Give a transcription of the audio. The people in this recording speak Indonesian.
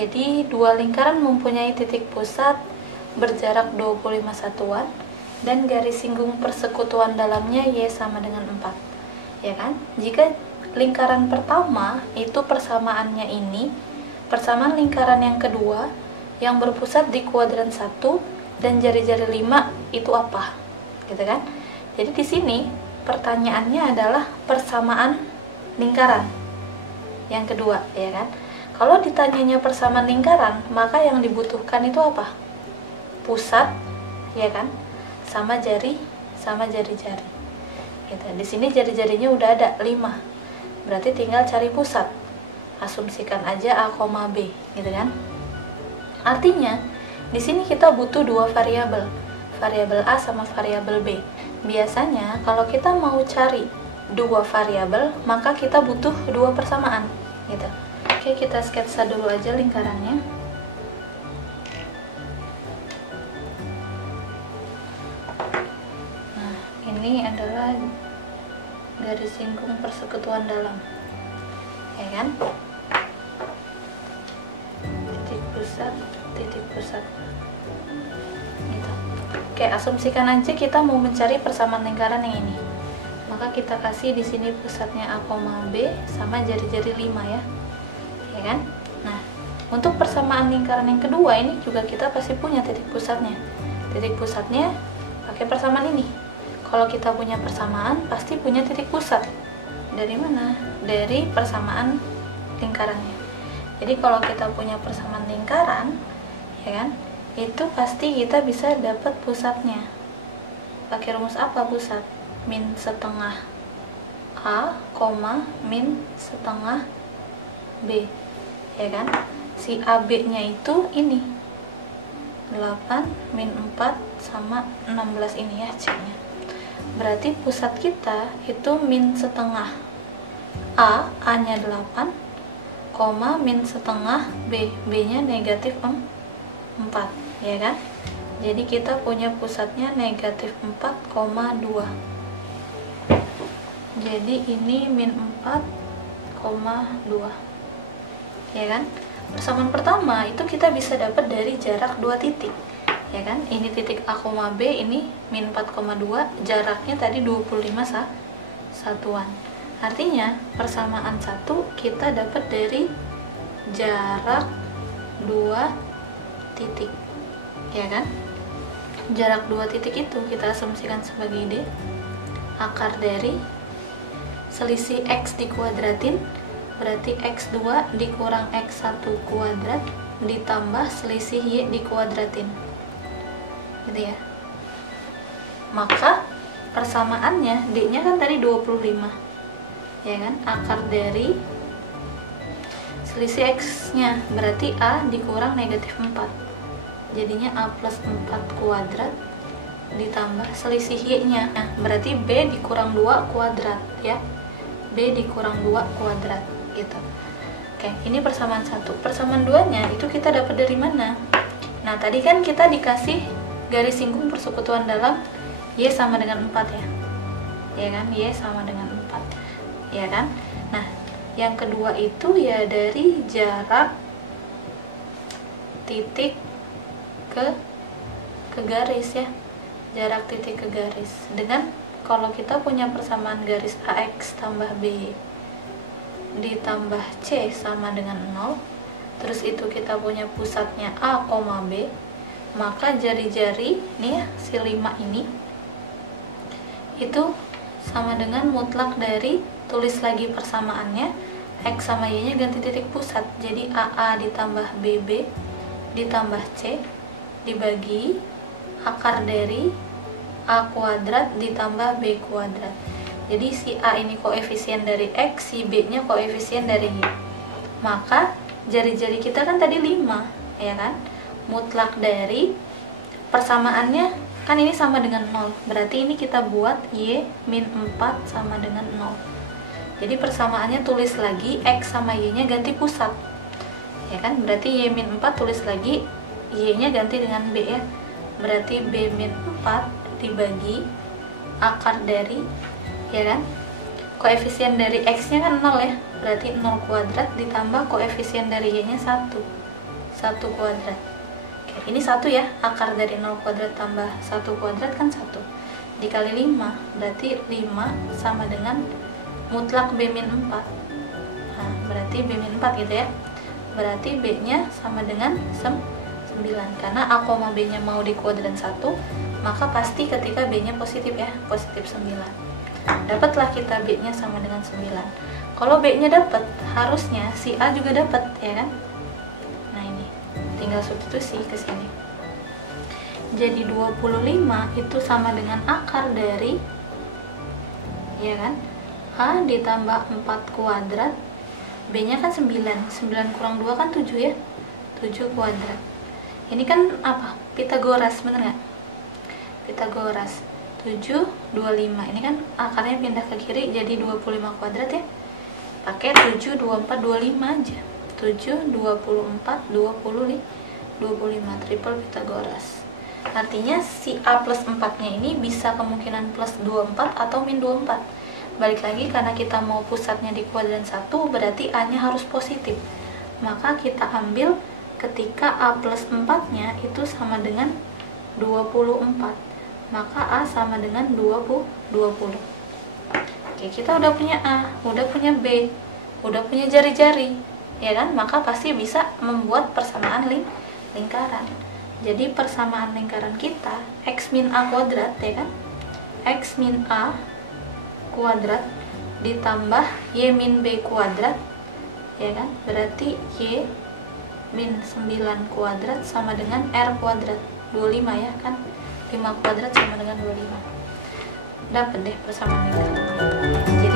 Jadi dua lingkaran mempunyai titik pusat berjarak 25 satuan dan garis singgung persekutuan dalamnya Y sama dengan 4. Ya kan? Jika lingkaran pertama itu persamaannya ini, persamaan lingkaran yang kedua yang berpusat di kuadran 1 dan jari-jari 5 itu apa? Gitu kan? Jadi di sini pertanyaannya adalah persamaan lingkaran yang kedua, ya kan? Kalau ditanyanya persamaan lingkaran, maka yang dibutuhkan itu apa? Pusat, ya kan? Sama jari, sama jari-jari. Gitu. Di sini jari-jarinya udah ada 5. Berarti tinggal cari pusat. Asumsikan aja A, B, gitu kan? Artinya, di sini kita butuh dua variabel. Variabel A sama variabel B. Biasanya kalau kita mau cari dua variabel, maka kita butuh dua persamaan, gitu. Oke, kita sketsa dulu aja lingkarannya. Nah, ini adalah garis singgung persekutuan dalam, ya kan? Titik pusat, gitu. Oke, asumsikan aja kita mau mencari persamaan lingkaran yang ini. Maka kita kasih di sini pusatnya A, B sama jari-jari 5 ya. Ya kan? Nah, untuk persamaan lingkaran yang kedua ini juga kita pasti punya titik pusatnya. Titik pusatnya pakai persamaan ini. Kalau kita punya persamaan, pasti punya titik pusat. Dari mana? Dari persamaan lingkarannya. Jadi kalau kita punya persamaan lingkaran, ya kan? Itu pasti kita bisa dapat pusatnya. Pakai rumus apa pusat? Min setengah A, min setengah B. Ya kan? Si AB nya itu ini 8 min 4 sama 16 ini ya C nya. Berarti pusat kita itu min setengah A nya 8 min setengah B nya negatif 4, ya kan? Jadi kita punya pusatnya negatif 4,2. Jadi ini min 4,2, ya kan? Persamaan pertama itu kita bisa dapat dari jarak dua titik, ya kan? Ini titik A, B, ini min 4,2, jaraknya tadi 25 satuan. Artinya persamaan 1 kita dapat dari jarak dua titik, ya kan? Jarak dua titik itu kita asumsikan sebagai D, akar dari selisih X dikuadratin, berarti X2 dikurang X1 kuadrat ditambah selisih Y dikuadratin, gitu ya. Maka persamaannya D nya kan tadi 25, ya kan? Akar dari selisih X nya berarti A dikurang negatif 4, jadinya A plus 4 kuadrat ditambah selisih Y nya, nah, berarti B dikurang 2 kuadrat ya. B dikurang 2 kuadrat gitu. Oke, ini persamaan 1. Persamaan 2-nya itu kita dapat dari mana? Nah, tadi kan kita dikasih garis singgung persekutuan dalam Y sama dengan 4 ya. Ya kan? Y sama dengan 4. Ya kan? Nah, yang kedua itu ya dari jarak titik ke garis ya. Jarak titik ke garis. Dengan kalau kita punya persamaan garis AX tambah B ditambah C sama dengan 0, terus itu kita punya pusatnya A, B, maka jari-jari nih ya, si 5 ini itu sama dengan mutlak dari, tulis lagi persamaannya, X sama Y nya ganti titik pusat, jadi AA ditambah BB ditambah C dibagi akar dari A kuadrat ditambah B kuadrat. Jadi si A ini koefisien dari X, si B nya koefisien dari Y. Maka jari-jari kita kan tadi 5, ya kan? Mutlak dari persamaannya kan ini sama dengan 0. Berarti ini kita buat Y min 4 sama dengan 0. Jadi persamaannya tulis lagi X sama Y nya ganti pusat, ya kan? Berarti Y min 4 tulis lagi, Y nya ganti dengan B ya. Berarti B min 4 dibagi akar dari, ya kan, koefisien dari X nya kan 0 ya, berarti 0 kuadrat ditambah koefisien dari Y nya 1, 1 kuadrat. Oke, ini 1 ya, akar dari 0 kuadrat tambah 1 kuadrat kan 1 dikali 5, berarti 5 sama dengan mutlak B-4. Nah, berarti B-4 gitu ya. Berarti B-nya sama dengan 9. Karena A, B-nya mau di kuadran 1, maka pasti ketika B-nya positif ya, positif 9. Dapatlah kita B-nya sama dengan 9. Kalau B-nya dapat, harusnya si A juga dapat, ya kan? Nah, ini tinggal substitusi ke sini. Jadi 25 itu sama dengan akar dari, ya kan, A ditambah 4 kuadrat, B-nya kan 9 kurang 2 kan 7 ya, 7 kuadrat. Ini kan apa? Pitagoras, bener nggak? Pitagoras. 7, 25. Ini kan akarnya pindah ke kiri jadi 25 kuadrat ya. Pakai 7, 24, 25 aja. 7, 24, 25, triple Pitagoras. Artinya si A plus 4-nya ini bisa kemungkinan plus 24 atau min 24. Balik lagi, karena kita mau pusatnya di kuadran 1, berarti A-nya harus positif. Maka kita ambil ketika A plus 4-nya itu sama dengan 24. Maka A sama dengan 20. Oke, kita udah punya A, udah punya B, udah punya jari-jari, ya kan? Maka pasti bisa membuat persamaan lingkaran. Jadi persamaan lingkaran kita X min A kuadrat, ya kan? X min A kuadrat ditambah Y min B kuadrat, ya kan? Berarti Y min 9 kuadrat sama dengan R kuadrat, 25 ya kan? 5 kuadrat sama dengan 25. Dapat deh persamaan lingkaran.